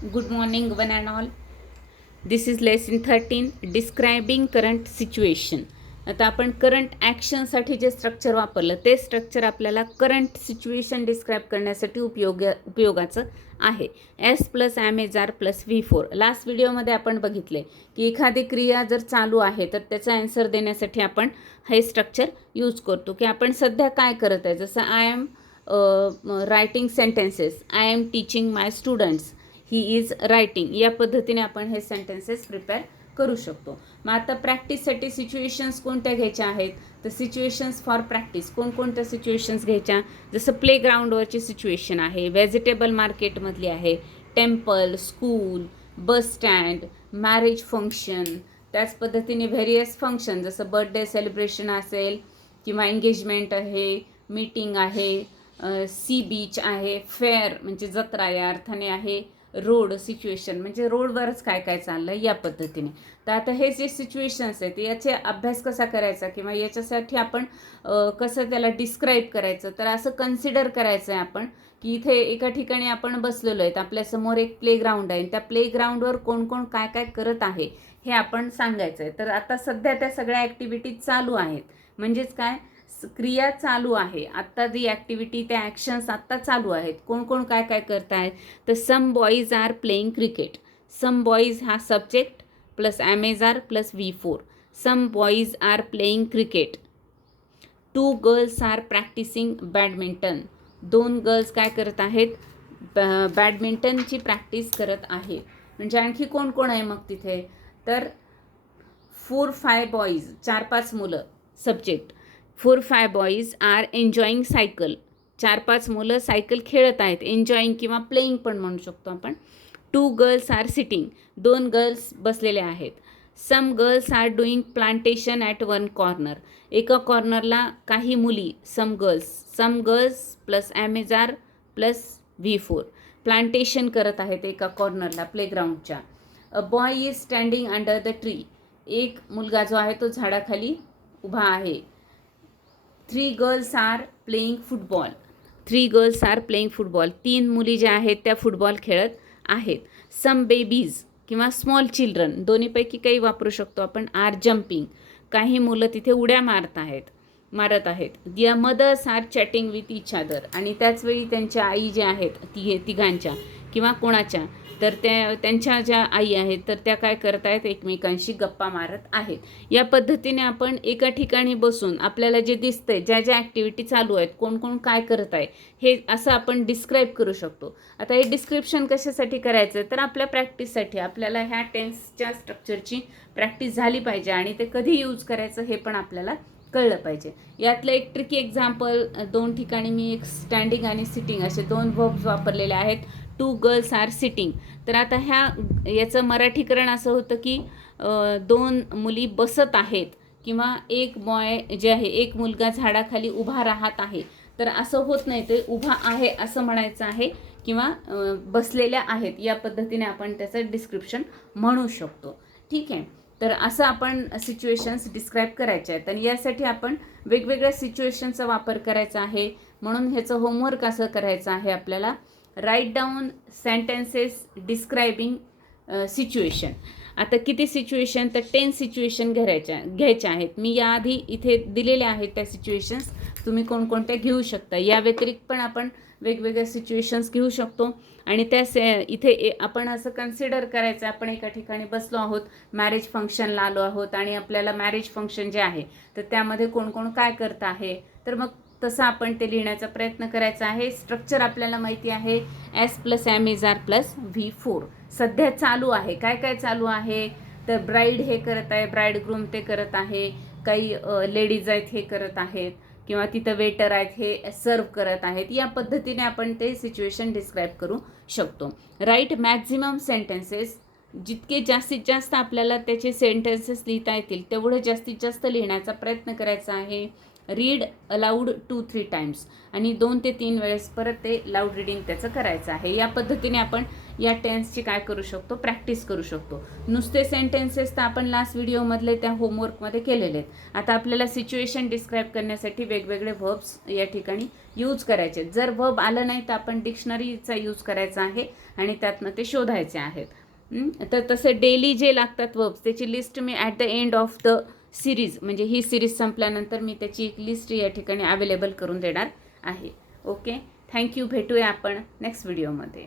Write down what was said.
Good morning, one and all. This is lesson 13, describing current situation. आता आपण current ॲक्शनसाठी जे structure वापरलं ते स्ट्रक्चर आपल्याला करंट सिच्युएशन डिस्क्राईब करण्यासाठी उपयोगाचं आहे. S plus am is are plus V4. Last व्हिडिओमध्ये आपण बघितले की एखादी क्रिया जर चालू आहे तर त्याचा आन्सर देण्यासाठी आपण हे स्ट्रक्चर यूज करतो की आपण सध्या काय करत आहे. जसं I am writing sentences, I am teaching my students, he is writing, या पद्धतीने आपण हे सेंटेन्सेस प्रिपेअर करू शकतो. मग आता प्रॅक्टिससाठी सिच्युएशन्स कोणत्या घ्यायच्या आहेत तर सिच्युएशन्स फॉर प्रॅक्टिस कोणकोणत्या सिच्युएशन्स घ्यायच्या, जसं प्लेग्राऊंडवरची सिच्युएशन आहे, व्हेजिटेबल मार्केटमधली आहे, temple, school, bus stand, marriage function, त्याच पद्धतीने व्हेरियस फंक्शन जसं बर्थडे सेलिब्रेशन असेल किंवा एंगेजमेंट आहे, मीटिंग आहे, सी बीच आहे, फेअर म्हणजे जत्रा या अर्थाने आहे, रोड सिच्युएशन म्हणजे रोडवरच काय काय चाललं या पद्धतीने. तर आता हे जे सिच्युएशन्स आहेत याचे अभ्यास कसा करायचा किंवा याच्यासाठी आपण कसं त्याला डिस्क्राईब करायचं, तर असं कन्सिडर करायचं आहे आपण की इथे एका ठिकाणी आपण बसलेलो आहेत, आपल्यासमोर एक प्लेग्राऊंड आहे, त्या प्लेग्राऊंडवर कोण कोण काय काय करत आहे हे आपण सांगायचं आहे. तर आता सध्या त्या सगळ्या ॲक्टिव्हिटीज चालू आहेत, म्हणजेच काय क्रिया चालू आहे, आत्ता जी ॲक्टिव्हिटी त्या ॲक्शन्स आत्ता चालू आहेत, कोण कोण काय काय करत आहेत. तर some boys are playing cricket, some boys हा subject plus age are plus V4. Some boys are playing cricket. 2 girls are practising badminton, 2 girls काय करत आहेत, बॅडमिंटनची प्रॅक्टिस करत आहेत. म्हणजे आणखी कोण कोण आहे मग तिथे, तर 4-5 बॉईज, 4-5 मुलं subject, 4-5 boys are enjoying cycle, 4-5 मुलं सायकल खेळत आहेत, एन्जॉईंग किंवा प्लेईंग पण म्हणू शकतो आपण. 2 गर्ल्स आर सिटिंग, 2 गर्ल्स बसलेल्या आहेत. Some girls are doing plantation at one corner, एका कॉर्नरला काही मुली, some girls plus age are plus V4 plantation करत आहेत एका कॉर्नरला प्लेग्राऊंडच्या. A boy is standing under the tree, एक मुलगा जो आहे तो झाडाखाली उभा आहे. 3 girls are playing football, 3 girls are playing football, 3 मुली ज्या आहेत त्या फुटबॉल खेळत आहेत. सम बेबीज किंवा स्मॉल चिल्ड्रन, दोन्हीपैकी काही वापरू शकतो आपण. आर जम्पिंग, काही मुलं तिथे उड्या मारत आहेत. Their mothers are chatting with each other, आणि त्याचवेळी त्यांच्या आई ज्या आहेत तिघांच्या किंवा कोणाच्या, तर त्यांच्या ज्या आई आहेत तर त्या काय करत आहेत, एकमेकांशी गप्पा मारत आहेत. या पद्धतीने आपण एका ठिकाणी बसून आपल्याला जे दिसतंय, ज्या ज्या ॲक्टिव्हिटी चालू आहेत, कोण कोण काय करत आहे हे असं आपण डिस्क्राईब करू शकतो. आता हे डिस्क्रिप्शन कशासाठी करायचं तर आपल्या प्रॅक्टिससाठी, आपल्याला ह्या टेन्सच्या स्ट्रक्चरची प्रॅक्टिस झाली पाहिजे आणि ते कधी यूज करायचं हे पण आपल्याला कळलं पाहिजे. यातलं एक ट्रिकी एक्झाम्पल, 2 ठिकाणी मी एक स्टँडिंग आणि सिटिंग असे 2 वर्ब्स वापरलेले आहेत. 2 गर्ल्स आर सिटिंग, तर आता याचं मराठीकरण असं होतं की 2 मुली बसत आहेत किंवा एक बॉय जे आहे, एक मुलगा झाडाखाली उभा राहत आहे. तर असं होत नाही, ते उभा आहे असं म्हणायचं आहे किंवा बसलेल्या आहेत, या पद्धतीने आपण त्याचं डिस्क्रिप्शन म्हणू शकतो. ठीक आहे, तर असं आपण सिच्युएशन्स डिस्क्राईब करायचे आहेत आणि यासाठी आपण वेगवेगळ्या सिच्युएशनचा वापर करायचा आहे. म्हणून ह्याचं होमवर्क असं करायचं आहे आपल्याला, write down sentences describing situation. आता किती सिच्युएशन तर 10 सिच्युएशन घ्यायच्या आहेत. मी याआधी इथे दिलेल्या आहेत त्या सिच्युएशन्स, तुम्ही कोणकोणत्या घेऊ शकता. या व्यतिरिक्त पण आपण वेगवेगळ्या सिच्युएशन्स घेऊ शकतो आणि इथे आपण असं कन्सिडर करायचं, आपण एका ठिकाणी बसलो आहोत, मॅरेज फंक्शनला आलो आहोत आणि आपल्याला मॅरेज फंक्शन जे आहे तर त्यामध्ये कोण कोण काय करतं आहे, तर मग तसं आपण ते लिहिण्याचा प्रयत्न करायचा आहे. स्ट्रक्चर आपल्याला माहिती आहे, S plus age are plus V4. सध्या चालू आहे, काय काय चालू आहे तर ब्राईड हे करत आहे, ब्राईड ग्रूम ते करत आहे, काही लेडीज आहेत हे करत आहेत किंवा तिथं वेटर आहेत हे सर्व करत आहेत. या पद्धतीने आपण ते सिच्युएशन डिस्क्राईब करू शकतो. राईट मॅक्झिमम सेंटेन्सेस, जितके जास्तीत जास्त आपल्याला त्याचे सेंटेन्सेस लिहिता येतील तेवढे जास्तीत जास्त लिहिण्याचा प्रयत्न करायचा आहे. रीड अलाउड 2-3 टाइम्स आणि 2 ते 3 वेळेस परत ते लाऊड रीडिंग त्याचं करायचं आहे. या पद्धतीने आपण या टेन्सची काय करू शकतो, प्रॅक्टिस करू शकतो. नुसते सेंटेन्सेस तर आपण लास्ट व्हिडिओमधले त्या होमवर्कमध्ये केलेले आहेत. आता आपल्याला सिच्युएशन डिस्क्राईब करण्यासाठी वेगवेगळे व्हर्ब्स या ठिकाणी यूज करायचे. जर व्हर्ब आलं नाही तर आपण डिक्शनरीचा यूज करायचा आहे आणि त्यातनं ते शोधायचे आहेत. तर तसे डेली जे लागतात वर्ब्स त्याची list me at the end of the series, म्हणजे ही सिरीज संपल्यानंतर मी त्याची एक लिस्ट या ठिकाणी अवेलेबल करून देणार आहे. Okay, thank you. भेटूया आपण नेक्स्ट व्हिडिओमध्ये.